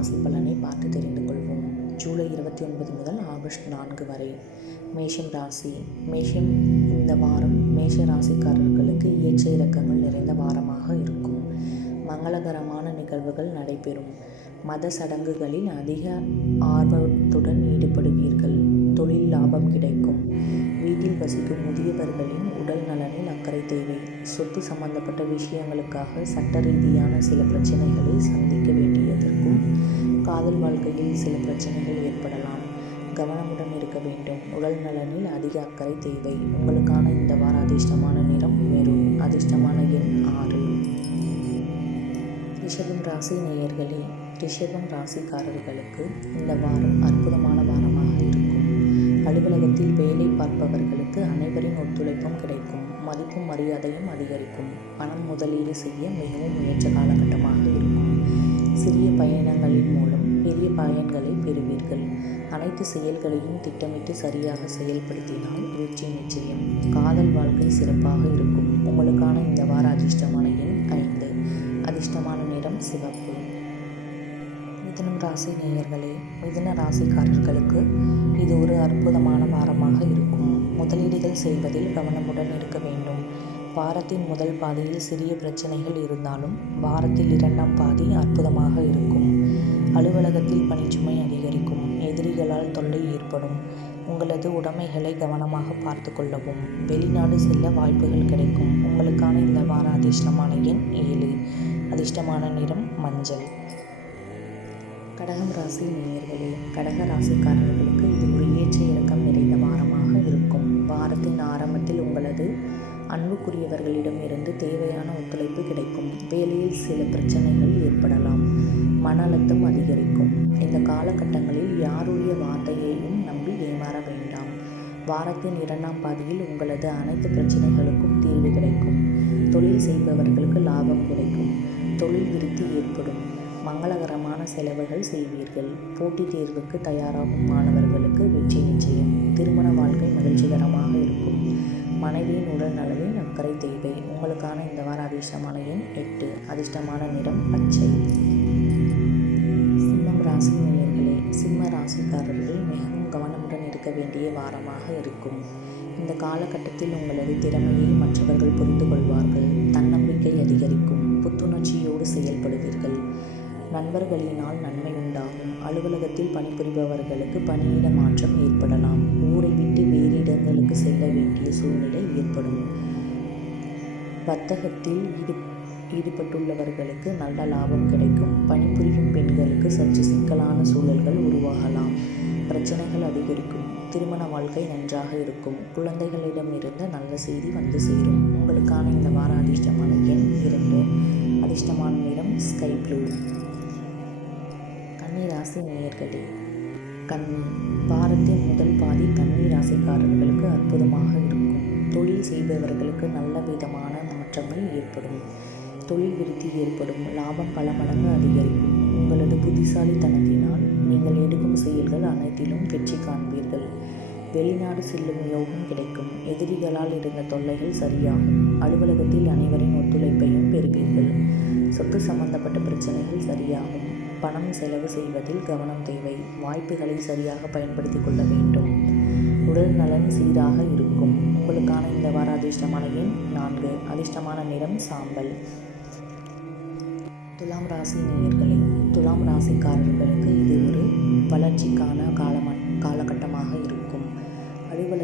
ராசி பலனை பார்த்து தெரிந்து கொள்வோம். ஜூலை இருபத்தி ஒன்பது முதல் ஆகஸ்ட் நான்கு வரை. மேஷம் ராசி. மேஷம் இந்த வாரம் மேஷ ராசிக்காரர்களுக்கு ஏற்ற இறக்கங்கள் நிறைந்த வாரமாக இருக்கும். மங்களகரமான நிகழ்வுகள் நடைபெறும். மத சடங்குகளில் அதிக ஆர்வத்துடன் ஈடுபடுவீர்கள். தொழில் லாபம் கிடைக்கும். வீட்டில் வசிக்கும் முதியவர்களின் உடல் நலனில் அக்கறை தேவை. சொத்து சம்பந்தப்பட்ட விஷயங்களுக்காக சட்ட ரீதியான சில பிரச்சனைகளை சந்திக்க வேண்டியதற்கும் காதல் வாழ்க்கையில் சில பிரச்சனைகள் ஏற்படலாம். கவனமுடன் இருக்க வேண்டும். உடல் நலனில் அதிக அக்கறை தேவை. உங்களுக்கான இந்த வார அதிர்ஷ்டமான நிறம் மெரூன் அதிர்ஷ்டமான எண் ஆறு. ரிஷபம் ராசி நேயர்களே ரிஷபம் ராசிக்காரர்களுக்கு இந்த வாரம் அற்புதமான வாரம் அலுவலகத்தில் வேலை பார்ப்பவர்களுக்கு அனைவரின் ஒத்துழைப்பும் கிடைக்கும். மதிப்பும் மரியாதையும் அதிகரிக்கும். பணம் முதலீடு செய்ய மிகவும் முயற்ச காலகட்டமாக இருக்கும். சிறிய பயணங்களின் மூலம் பெரிய பயன்களை பெறுவீர்கள். அனைத்து செயல்களையும் திட்டமிட்டு சரியாக செயல்படுத்தினால் வெற்றி நிச்சயம். காதல் வாழ்க்கை சிறப்பாக இருக்கும். உங்களுக்கான இந்த வார அதிர்ஷ்டமான எண் ஐந்து. அதிர்ஷ்டமான நிறம் சிவப்பு. மிதுனம் ராசி நேயர்களே மிதுன ராசிக்காரர்களுக்கு இது ஒரு அற்புதமான வாரமாக இருக்கும். முதலீடுகள் செய்வதில் கவனமுடன் இருக்க வேண்டும். வாரத்தின் முதல் பாதியில் சிறிய பிரச்சனைகள் இருந்தாலும் வாரத்தில் இரண்டாம் பாதி அற்புதமாக இருக்கும். அலுவலகத்தில் பணிச்சுமை அதிகரிக்கும். எதிரிகளால் தொல்லை ஏற்படும். உங்களது உடைமைகளை கவனமாக பார்த்து கொள்ளவும். வெளிநாடு செல்ல வாய்ப்புகள் கிடைக்கும். உங்களுக்கான இந்த வார அதிர்ஷ்டமான எண் ஏழு. அதிர்ஷ்டமான நிறம் மஞ்சள். கடகம் ராசி நேயர்களே கடக ராசிக்காரர்களுக்கு இது ஒரு ஏற்ற இறக்கம் நிறைந்த வாரமாக இருக்கும். வாரத்தின் ஆரம்பத்தில் உங்களது அன்புக்குரியவர்களிடம் இருந்து தேவையான ஒத்துழைப்பு கிடைக்கும். வேலையில் சில பிரச்சனைகள் ஏற்படலாம். மன அழுத்தம் அதிகரிக்கும். இந்த காலகட்டங்களில் யாருடைய வார்த்தையையும் நம்பி ஏமாற வேண்டாம். வாரத்தின் இரண்டாம் பாதியில் உங்களது அனைத்து பிரச்சனைகளுக்கும் தீர்வு கிடைக்கும். தொழில் செய்பவர்களுக்கு லாபம் கிடைக்கும். தொழில் விருத்தி ஏற்படும். மங்களகரமான செலவுகள் செய்வீர்கள். போட்டித் தேர்வுக்கு தயாராகும் மாணவர்களுக்கு வெற்றி நிச்சயம். திருமண வாழ்க்கை மகிழ்ச்சிகரமாக இருக்கும். மனைவியின் உடல் நலனில் அக்கறை தேவை. உங்களுக்கான இந்த வார அதிர்ஷ்டமான எண் எட்டு அதிர்ஷ்டமான நிறம் பச்சை. சிம்மம் ராசி நேயர்களே சிம்ம ராசிக்காரர்கள் மிகவும் கவனமுடன் இருக்க வேண்டிய வாரமாக இருக்கும். இந்த காலகட்டத்தில் உங்களது திறமையை மற்றவர்கள் புரிந்து கொள்வார்கள் தன்னம்பிக்கை அதிகரிக்கும். புத்துணர்ச்சியோடு செயல்படுவீர்கள். நண்பர்களினால் நன்மை உண்டாகும். அலுவலகத்தில் பணிபுரிபவர்களுக்கு பணியிட மாற்றம் ஏற்படலாம். ஊரை விட்டு வேறு இடங்களுக்கு செல்ல வேண்டிய சூழ்நிலை ஏற்படும். வர்த்தகத்தில் ஈடு ஈடுபட்டுள்ளவர்களுக்கு நல்ல லாபம் கிடைக்கும். பணிபுரியும் பெண்களுக்கு சற்று சிக்கலான சூழல்கள் உருவாகலாம். பிரச்சனைகள் அதிகரிக்கும். திருமண வாழ்க்கை நன்றாக இருக்கும். குழந்தைகளிடமிருந்து நல்ல செய்தி வந்து சேரும். உங்களுக்கான இந்த வார அதிர்ஷ்டமான எண் இரண்டு. அதிர்ஷ்டமான நிறம் ஸ்கை ப்ளூ. ராசி நேயர்களே கண் வாரத்தின் முதல் பாதி கன்னி ராசிக்காரர்களுக்கு அற்புதமாக இருக்கும். தொழில் செய்பவர்களுக்கு நல்ல விதமான மாற்றங்கள் ஏற்படும். தொழில் விருத்தி ஏற்படும். லாபம் பல மடங்கு அதிகரிக்கும். உங்களது புத்திசாலித்தனத்தினால் நீங்கள் எடுக்கும் செயல்கள் அனைத்திலும் வெற்றி காண்பீர்கள். வெளிநாடு செல்லும் யோகம் கிடைக்கும். எதிரிகளால் இருந்த தொல்லைகள் சரியாகும். அலுவலகத்தில் அனைவரின் ஒத்துழைப்பையும் பெறுவீர்கள். சொத்து சம்பந்தப்பட்ட பிரச்சனைகள் சரியாகும். பணம் செலவு செய்வதில் கவனம் தேவை. வாய்ப்புகளை சரியாக பயன்படுத்தி கொள்ள வேண்டும். உடல் நலன் சீராக இருக்கும். உங்களுக்கான இந்த வார அதிர்ஷ்டமான எண் நான்கு அதிர்ஷ்டமான நிறம் சாம்பல். துலாம் ராசி நேயர்களே துலாம் ராசிக்காரர்களுக்கு இது ஒரு வளர்ச்சிக்கான காலமா காலகட்டமாக இருக்கும்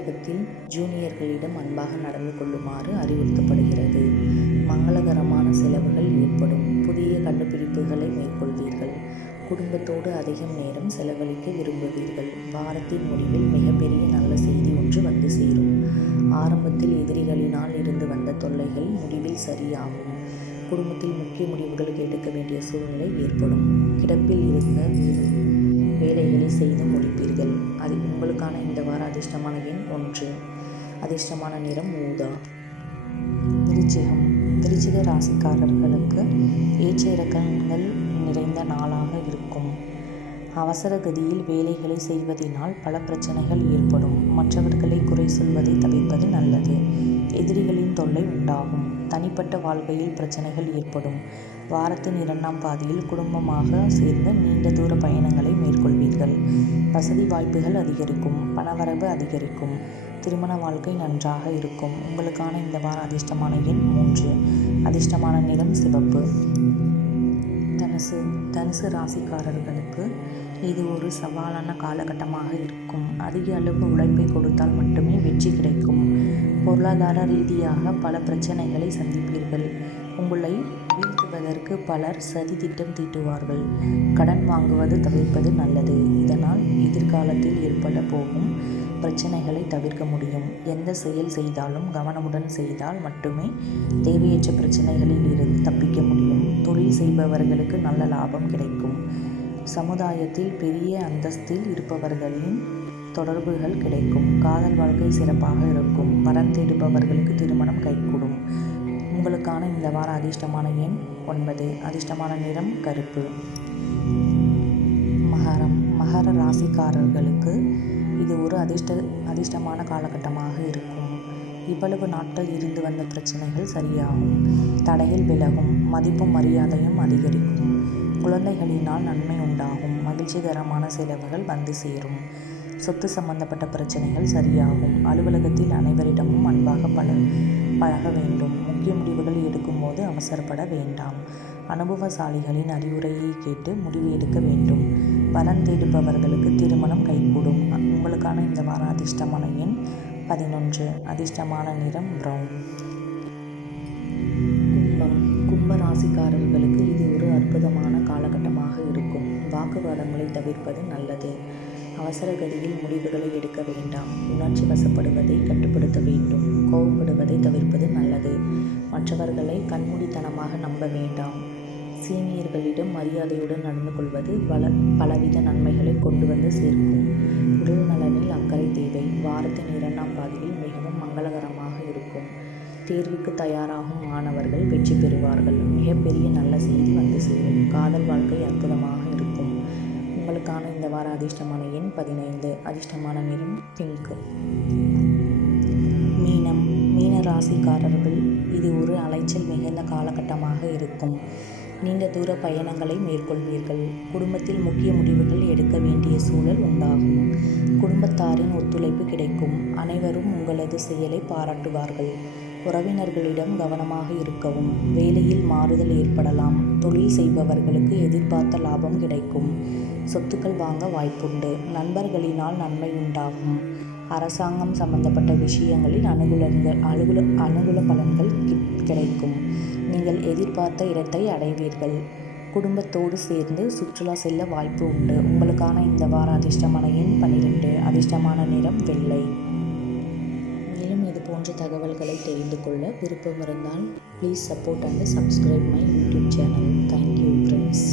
அலுவலகத்தில் ஜூனியர்களிடம் அன்பாக நடந்து கொள்ளுமாறு அறிவுறுத்தப்படுகிறது. மங்களகரமான செலவுகள் ஏற்படும். புதிய கண்டுபிடிப்புகளை மேற்கொள்வீர்கள். குடும்பத்தோடு அதிகம் நேரம் செலவழிக்க விரும்புவீர்கள். வாரத்தின் முடிவில் மிகப்பெரிய நல்ல செய்தி ஒன்று வந்து சேரும். ஆரம்பத்தில் எதிரிகளினால் இருந்து வந்த தொல்லைகள் முடிவில் சரியாகும். குடும்பத்தில் முக்கிய முடிவுகளுக்கு எடுக்க வேண்டிய சூழ்நிலை ஏற்படும். கிடப்பில் இருந்த வேலைகளை செய்து முடிப்பீர்கள். அது உங்களுக்கான இந்த வார அதிர்ஷ்டமான எண் ஒன்று. அதிர்ஷ்டமான நிறம் ஊதா. திருச்சிகம். திருச்சிக ராசிக்காரர்களுக்கு ஏற்ற இறக்கங்கள் நிறைந்த நாளாக இருக்கும். அவசர கதியில் வேலைகளை செய்வதினால் பல பிரச்சனைகள் ஏற்படும். மற்றவர்களை குறை சொல்வதை தவிர்ப்பது நல்லது. எதிரிகளின் தொல்லை உண்டாகும். தனிப்பட்ட வாழ்க்கையில் பிரச்சனைகள் ஏற்படும். வாரத்தின் இரண்டாம் பாதியில் குடும்பமாக சேர்ந்து நீண்ட தூர பயணங்களை மேற்கொள்வீர்கள். வசதி வாய்ப்புகள் அதிகரிக்கும். பணவரவு அதிகரிக்கும். திருமண வாழ்க்கை நன்றாக இருக்கும். உங்களுக்கான இந்த வார அதிர்ஷ்டமான எண் மூன்று. அதிர்ஷ்டமான நிறம் சிவப்பு. தனுசு தனுசு ராசிக்காரர்களுக்கு இது ஒரு சவாலான காலகட்டமாக இருக்கும். அதிக அளவு உழைப்பை கொடுத்தால் மட்டுமே வெற்றி கிடைக்கும். பொருளாதார ரீதியாக பல பிரச்சனைகளை சந்திப்பீர்கள். உங்களை வீழ்த்துவதற்கு பலர் சதி திட்டம் தீட்டுவார்கள். கடன் வாங்குவது தவிர்ப்பது நல்லது. இதனால் எதிர்காலத்தில் ஏற்பட போகும் பிரச்சனைகளை தவிர்க்க முடியும். எந்த செயல் செய்தாலும் கவனமுடன் செய்தால் மட்டுமே தேவையற்ற பிரச்சனைகளில் இருந்து தப்பிக்க முடியும். தொழில் செய்பவர்களுக்கு நல்ல லாபம் கிடைக்கும். சமுதாயத்தில் பெரிய அந்தஸ்தில் இருப்பவர்களின் தொடர்புகள் கிடைக்கும். காதல் வாழ்க்கை சிறப்பாக இருக்கும். வரன் தேடுபவர்களுக்கு திருமணம் கைகூடும். உங்களுக்கான இந்த வார அதிர்ஷ்டமான எண் ஒன்பது. அதிர்ஷ்டமான நிறம் கருப்பு. மகரம். மகர ராசிக்காரர்களுக்கு இது ஒரு அதிர்ஷ்ட அதிர்ஷ்டமான காலகட்டமாக இருக்கும். இவ்வளவு நாட்கள் இருந்து வந்த பிரச்சனைகள் சரியாகும். தடையில் விலகும் மதிப்பும் மரியாதையும் அதிகரிக்கும். குழந்தைகளினால் நன்மை உண்டாகும் மகிழ்ச்சிகரமான செலவுகள் வந்து சேரும். சொத்து சம்பந்தப்பட்ட பிரச்சனைகள் சரியாகும். அலுவலகத்தில் அனைவரிடமும் அன்பாக பழ பழக வேண்டும். முக்கிய முடிவுகள் அவசரப்பட வேண்டாம். அனுபவசாலிகளின் அறிவுரையை கேட்டு முடிவு எடுக்க வேண்டும். பலன் தேடுபவர்களுக்கு திருமணம் கைகூடும். உங்களுக்கான இந்த வார அதிர்ஷ்டமான எண் பதினொன்று. அதிர்ஷ்டமான நிறம் ப்ரௌன் கும்பம். கும்ப ராசிக்காரர்களுக்கு இது ஒரு அற்புதமான காலகட்டமாக இருக்கும். வாக்குவாதங்களை தவிர்ப்பது நல்லது. அவசர கதியில் முடிவுகளை எடுக்க வேண்டாம். உணர்ச்சி வசப்படுவதை கட்டுப்படுத்த வேண்டும். கோபப்படுவதை தவிர்ப்பது நல்லது. மற்றவர்களை கண்மூடித்தனமாக நம்ப வேண்டாம். சீனியர்களிடம் மரியாதையுடன் நடந்து கொள்வது பல பலவித நன்மைகளை கொண்டு வந்து சேர்க்கும். உடல் நலனில் அக்கறை தேவை. வாரத்தின் இரண்டாம் பாதியில் மிகவும் மங்களகரமாக இருக்கும். தேர்வுக்கு தயாராகும் மாணவர்கள் வெற்றி பெறுவார்கள். மிகப்பெரிய நல்ல செய்தி வந்து சேரும். காதல் வாழ்க்கை அற்புதமாக உங்களுக்கான இந்த வார அதிர்ஷ்டமான எண் பதினைந்து. அதிர்ஷ்டமான நிறம் பிங்க் மீனம் மீன ராசிக்காரர்கள் இது ஒரு அலைச்சல் மிகுந்த காலகட்டமாக இருக்கும். நீண்ட தூர பயணங்களை மேற்கொள்வீர்கள். குடும்பத்தில் முக்கிய முடிவுகள் எடுக்க வேண்டிய சூழல் உண்டாகும். குடும்பத்தாரின் ஒத்துழைப்பு கிடைக்கும். அனைவரும் உங்களது செயலை பாராட்டுவார்கள். உறவினர்களிடம் கவனமாக இருக்கவும் வேலையில் மாறுதல் ஏற்படலாம். தொழில் செய்பவர்களுக்கு எதிர்பார்த்த லாபம் கிடைக்கும். சொத்துக்கள் வாங்க வாய்ப்புண்டு. நண்பர்களினால் நன்மை உண்டாகும். அரசாங்கம் சம்பந்தப்பட்ட விஷயங்களில் அனுகூலங்கள் அனுகூல அனுகூல பலன்கள் கிடைக்கும். நீங்கள் எதிர்பார்த்த இடத்தை அடைவீர்கள். குடும்பத்தோடு சேர்ந்து சுற்றுலா செல்ல வாய்ப்பு உண்டு. உங்களுக்கான இந்த வார அதிர்ஷ்டமான எண் பன்னிரெண்டு அதிர்ஷ்டமான நிறம் வெள்ளை. போன்ற தகவல்களை தெரிந்து கொள்ள விருப்பம் இருந்தால் please support and subscribe my YouTube channel thank you friends